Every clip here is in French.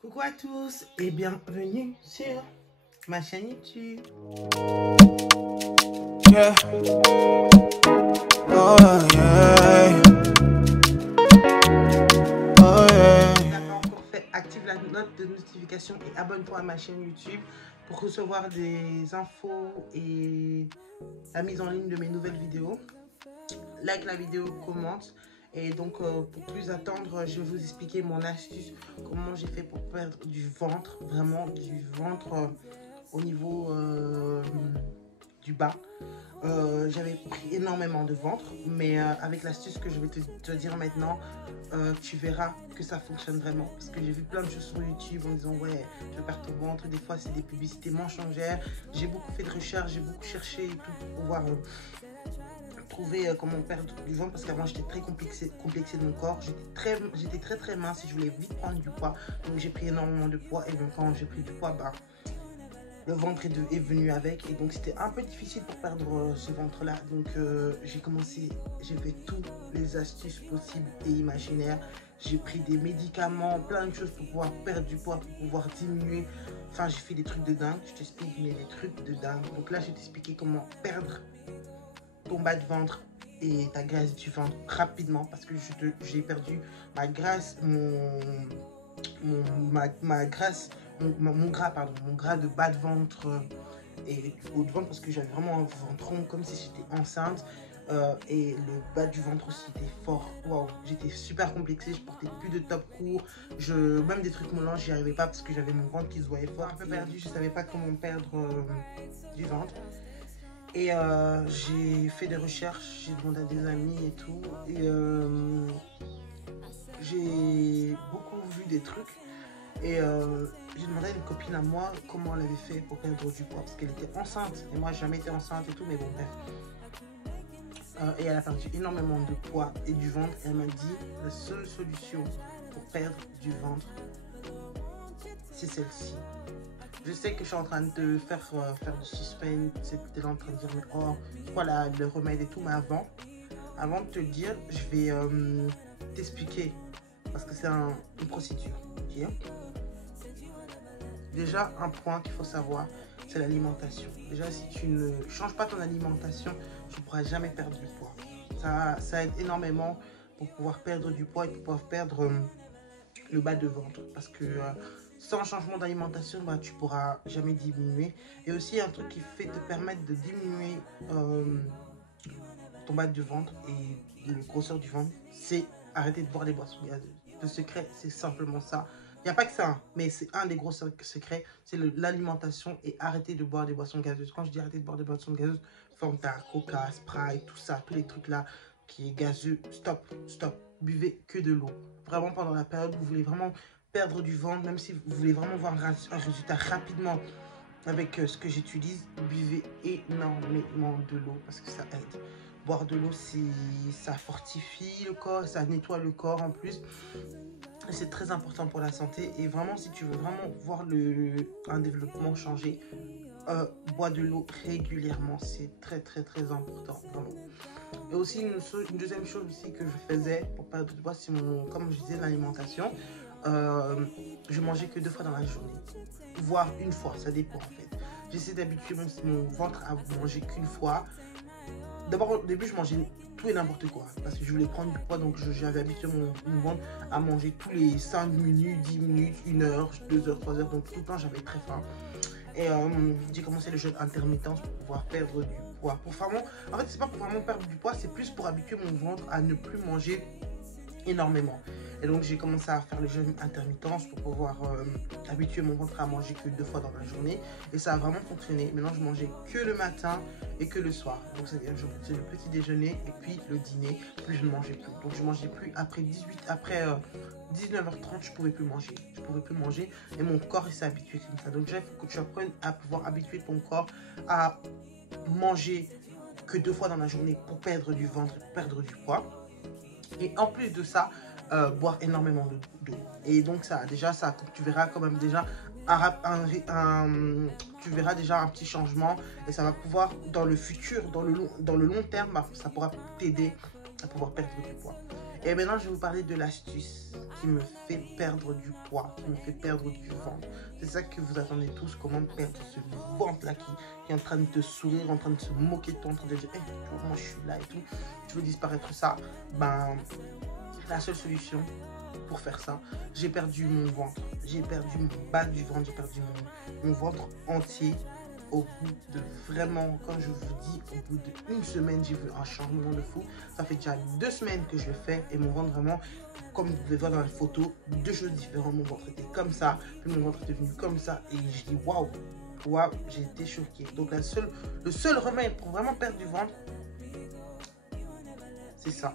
Coucou à tous et bienvenue sur ma chaîne YouTube. Yeah. Oh yeah. Oh yeah. Si tu n'as pas encore fait, active la note de notification et abonne-toi à ma chaîne YouTube pour recevoir des infos et la mise en ligne de mes nouvelles vidéos. Like la vidéo, commente. Et donc pour plus attendre, je vais vous expliquer mon astuce, comment j'ai fait pour perdre du ventre, vraiment du ventre au niveau du bas. J'avais pris énormément de ventre, mais avec l'astuce que je vais te dire maintenant, tu verras que ça fonctionne vraiment. Parce que j'ai vu plein de choses sur YouTube en disant ouais, je perds ton ventre. Des fois c'est des publicités mensongères. J'ai beaucoup fait de recherches, j'ai beaucoup cherché et tout pour pouvoir trouver comment perdre du ventre, parce qu'avant j'étais très complexée de mon corps, j'étais très mince et je voulais vite prendre du poids, donc j'ai pris énormément de poids. Et donc quand j'ai pris du poids, bah, le ventre est venu avec, et donc c'était un peu difficile pour perdre ce ventre là. Donc j'ai fait toutes les astuces possibles et imaginaires. J'ai pris des médicaments, plein de choses pour pouvoir perdre du poids, pour pouvoir diminuer. Enfin, j'ai fait des trucs de dingue, je t'explique, mais des trucs de dingue. Donc là je vais t'expliquer comment perdre ton bas de ventre et ta graisse du ventre rapidement, parce que j'ai perdu ma graisse, ma graisse, mon gras de bas de ventre et haut de ventre, parce que j'avais vraiment un ventre rond comme si j'étais enceinte. Et le bas du ventre aussi était fort. Waouh, j'étais super complexée, je portais plus de top court, même des trucs moulants, j'y arrivais pas parce que j'avais mon ventre qui se voyait fort, un peu perdu, je savais pas comment perdre du ventre. Et j'ai fait des recherches, j'ai demandé à des amis et tout, et j'ai beaucoup vu des trucs. Et j'ai demandé à une copine à moi comment elle avait fait pour perdre du poids, parce qu'elle était enceinte, et moi j'ai jamais été enceinte et tout, mais bon bref. Et elle a perdu énormément de poids et du ventre, et elle m'a dit la seule solution pour perdre du ventre, c'est celle-ci. Je sais que je suis en train de te faire du suspense, tu es en train de dire mais oh, voilà le remède et tout, mais avant de te le dire, je vais t'expliquer, parce que c'est une procédure. Okay? Déjà, un point qu'il faut savoir, c'est l'alimentation. Déjà, si tu ne changes pas ton alimentation, tu ne pourras jamais perdre du poids. Ça aide énormément pour pouvoir perdre du poids et pour pouvoir perdre le bas de ventre, parce que sans changement d'alimentation, bah, tu pourras jamais diminuer. Et aussi un truc qui fait te permettre de diminuer ton bas de ventre et le grosseur du ventre, c'est arrêter de boire des boissons gazeuses. Le secret, c'est simplement ça. Il n'y a pas que ça, hein, mais c'est un des gros secrets, c'est l'alimentation, et arrêter de boire des boissons gazeuses. Quand je dis arrêter de boire des boissons gazeuses, Fanta, Coca, Sprite, tout ça, tous les trucs là qui est gazeux, stop, stop. Buvez que de l'eau. Vraiment, pendant la période où vous voulez vraiment perdre du ventre, même si vous voulez vraiment voir un résultat rapidement avec ce que j'utilise, buvez énormément de l'eau, parce que ça aide. Boire de l'eau, ça fortifie le corps, ça nettoie le corps en plus. C'est très important pour la santé, et vraiment si tu veux vraiment voir un développement changer, bois de l'eau régulièrement, c'est très important, vraiment. Et aussi une deuxième chose aussi que je faisais pour perdre du poids, c'est comme je disais, l'alimentation. Je mangeais que 2 fois dans la journée, voire une fois, ça dépend en fait. J'essaie d'habituer mon ventre à manger qu'une fois. D'abord au début je mangeais tout et n'importe quoi, parce que je voulais prendre du poids, donc j'avais habitué mon ventre à manger tous les 5 minutes, 10 minutes, 1 heure, 2 heures, 3 heures, donc tout le temps j'avais très faim. Et j'ai commencé le jeûne intermittent pour pouvoir perdre du poids. En fait, c'est pas pour vraiment perdre du poids, c'est plus pour habituer mon ventre à ne plus manger énormément. Et donc j'ai commencé à faire le jeûne intermittent pour pouvoir habituer mon ventre à manger que 2 fois dans la journée, et ça a vraiment fonctionné. Maintenant je mangeais que le matin et que le soir, donc c'est-à-dire je faisais le petit déjeuner et puis le dîner, puis je ne mangeais plus. Donc je mangeais plus après 19h30, je pouvais plus manger, et mon corps s'est habitué comme ça. Donc déjà, il faut que tu apprennes à pouvoir habituer ton corps à manger que 2 fois dans la journée pour perdre du ventre, perdre du poids. Et en plus de ça, boire énormément d'eau. Et donc ça, tu verras quand même déjà tu verras déjà un petit changement, et ça va pouvoir dans le futur, dans le long terme, ça pourra t'aider à pouvoir perdre du poids. Et maintenant, je vais vous parler de l'astuce qui me fait perdre du poids, qui me fait perdre du ventre. C'est ça que vous attendez tous, comment perdre ce ventre-là qui est en train de te sourire, en train de se moquer de toi, en train de dire hey, tu vois, moi je suis là et tout. Tu veux disparaître ça? Ben, la seule solution pour faire ça, j'ai perdu mon ventre. J'ai perdu mon bas du ventre, j'ai perdu mon ventre entier. Au bout de vraiment, quand je vous dis, au bout d'une semaine, j'ai vu un changement de fou. Ça fait déjà 2 semaines que je le fais et mon ventre vraiment, comme vous pouvez voir dans la photo, 2 choses différentes. Mon ventre était comme ça, puis mon ventre est devenu comme ça et je dis waouh, waouh, j'ai été choquée. Donc le seul remède pour vraiment perdre du ventre, c'est ça,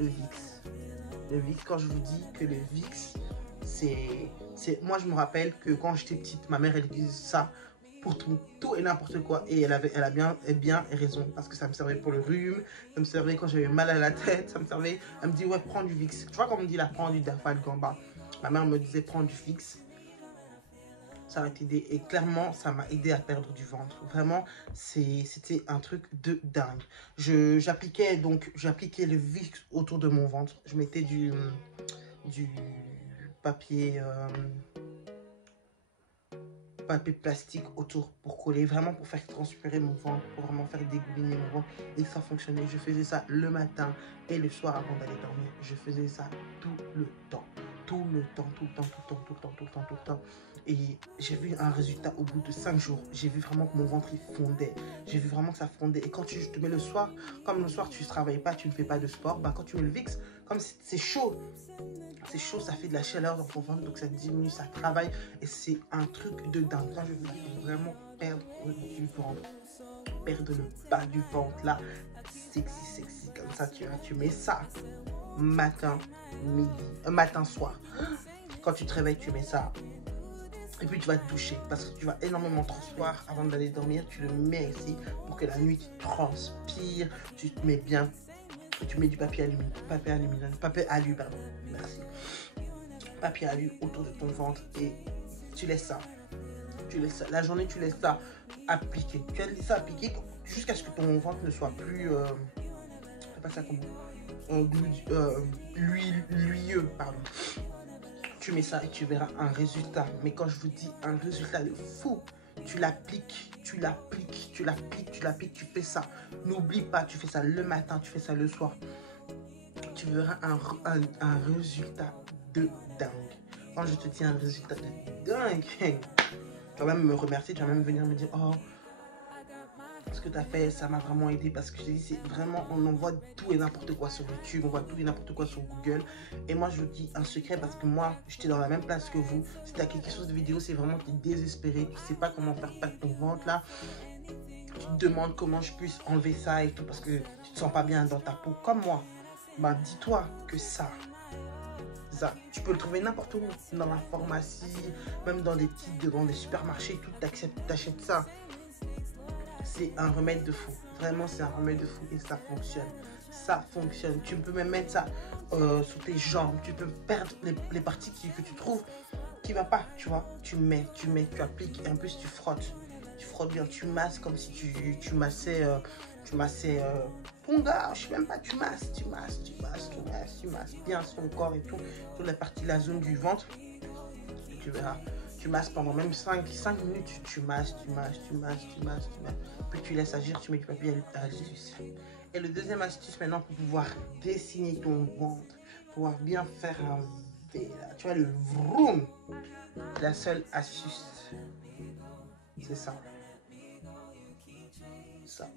le VIX. Le VIX, quand je vous dis que le VIX, moi je me rappelle que quand j'étais petite, ma mère elle disait ça pour tout et n'importe quoi et elle a bien raison parce que ça me servait pour le rhume, ça me servait quand j'avais mal à la tête, ça me servait, elle me dit ouais prends du VIX, tu vois comme on me dit là prends du Dafalgamba, ma mère me disait prends du VIX, ça m'a aidé et clairement ça m'a aidé à perdre du ventre, vraiment c'était un truc de dingue. J'appliquais le VIX autour de mon ventre, je mettais du papier plastique autour pour coller, vraiment pour faire transpirer mon ventre, pour vraiment faire dégouliner mon ventre et ça fonctionnait. Je faisais ça le matin et le soir avant d'aller dormir. Je faisais ça tout le temps. Tout le temps. Et j'ai vu un résultat au bout de 5 jours. J'ai vu vraiment que mon ventre il fondait. J'ai vu vraiment que ça fondait. Et quand tu te mets le soir, comme le soir tu ne travailles pas, tu ne fais pas de sport, bah quand tu mets le VIX, comme c'est chaud, ça fait de la chaleur dans ton ventre, donc ça diminue, ça travaille et c'est un truc de dingue. Quand je veux vraiment perdre du ventre, perdre le bas du ventre là, sexy, comme ça tu mets ça matin, soir. Quand tu te réveilles, tu mets ça. Et puis tu vas te doucher parce que tu vas énormément transpirer avant d'aller dormir. Tu le mets ici pour que la nuit tu transpires, tu te mets bien. Tu mets du papier alu, pardon, merci. Papier alu autour de ton ventre et tu laisses ça. La journée tu laisses ça appliquer. Tu laisses ça appliquer jusqu'à ce que ton ventre ne soit plus, c'est pas ça comment, l'huileux, pardon. Tu mets ça et tu verras un résultat. Mais quand je vous dis un résultat de fou, tu l'appliques, tu fais ça. N'oublie pas, tu fais ça le matin, tu fais ça le soir. Tu verras un résultat de dingue. Quand je te dis un résultat de dingue, tu vas même me remercier, tu vas même venir me dire oh, ce que tu as fait, ça m'a vraiment aidé parce que je te dis, c'est vraiment, on voit tout et n'importe quoi sur YouTube, on voit tout et n'importe quoi sur Google. Et moi, je vous dis un secret parce que moi, j'étais dans la même place que vous. Si tu as quelque chose de vidéo, c'est vraiment que tu es désespéré, tu sais pas comment faire perdre ton ventre là. Tu te demandes comment je puisse enlever ça et tout parce que tu te sens pas bien dans ta peau comme moi. Bah, dis-toi que ça, tu peux le trouver n'importe où, dans la pharmacie, même dans des supermarchés, tout, t'achètes ça. C'est un remède de fou. Vraiment, c'est un remède de fou et ça fonctionne. Ça fonctionne. Tu peux même mettre ça sur tes jambes. Tu peux perdre les parties que tu trouves qui ne va pas, tu vois. Tu appliques et en plus tu frottes. Tu frottes bien, tu masses comme si tu massais ton gars. Je sais même pas, tu masses bien son corps et tout, sur la partie, la zone du ventre. Tu verras. Tu masses pendant même 5 minutes, tu masses. Puis tu laisses agir, tu mets du papier astuce. Et le deuxième astuce maintenant pour pouvoir dessiner ton ventre, pouvoir bien faire un V là. Tu vois le vroom. La seule astuce, c'est ça. Ça.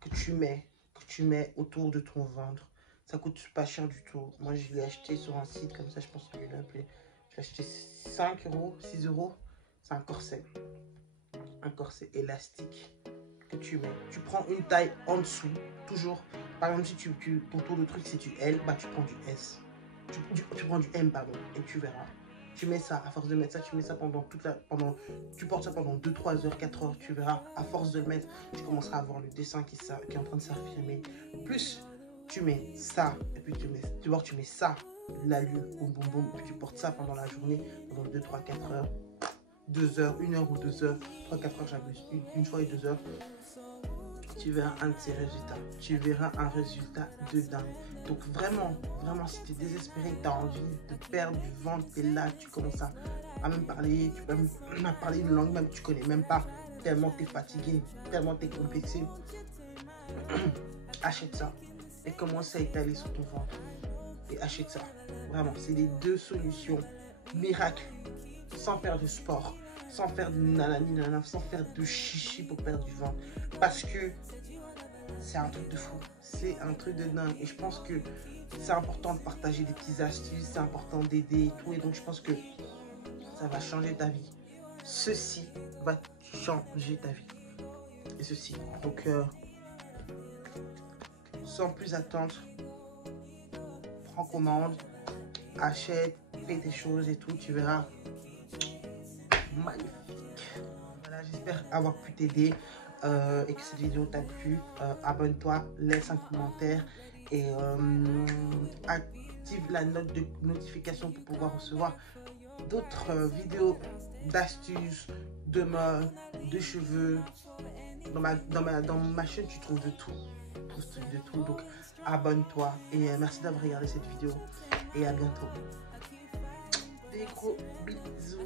Que tu mets autour de ton ventre. Ça coûte pas cher du tout. Moi, je l'ai acheté sur un site comme ça. Je pense que je l'ai appelé. Je l'ai acheté 5 €, 6 €. C'est un corset. Un corset élastique que tu mets. Tu prends une taille en dessous. Toujours. Par exemple, si ton tour de truc c'est du L, bah tu prends du S. Tu prends du M, pardon. Et tu verras. Tu mets ça, à force de mettre ça, tu mets ça tu portes ça pendant 2, 3 heures, 4 heures, tu verras, à force de le mettre, tu commenceras à voir le dessin qui est en train de s'affirmer. Plus, tu mets ça, et puis tu mets ça, l'alu, boum, boum, boum, et puis tu portes ça pendant la journée, pendant 2, 3, 4 heures. 2 heures, 1 heure ou 2 heures, 3-4 heures, j'abuse, une fois et 2 heures, tu verras un de ces résultats. Tu verras un résultat de dingue. Donc vraiment, vraiment, si tu es désespéré, tu as envie de perdre du ventre, tu es là, tu commences à même parler, tu peux même parler une langue même que tu connais même pas, tellement tu es fatigué, tellement tu es complexé. Achète ça et commence à étaler sur ton ventre. Et achète ça. Vraiment, c'est les 2 solutions miracles, sans faire de sport, sans faire de nanani nanana, sans faire de chichi pour perdre du ventre. Parce que c'est un truc de fou, c'est un truc de dingue. Et je pense que c'est important de partager des petites astuces, c'est important d'aider et tout. Et donc je pense que ça va changer ta vie. Ceci va changer ta vie. Et ceci. Donc sans plus attendre, prends commande, achète, fais tes choses et tout, tu verras. Magnifique. Voilà, j'espère avoir pu t'aider et que cette vidéo t'a plu. Abonne-toi, laisse un commentaire et active la note de notification pour pouvoir recevoir d'autres vidéos d'astuces, de mode, de cheveux. Dans ma chaîne, tu trouves de tout. Donc abonne-toi et merci d'avoir regardé cette vidéo et à bientôt. Des gros bisous.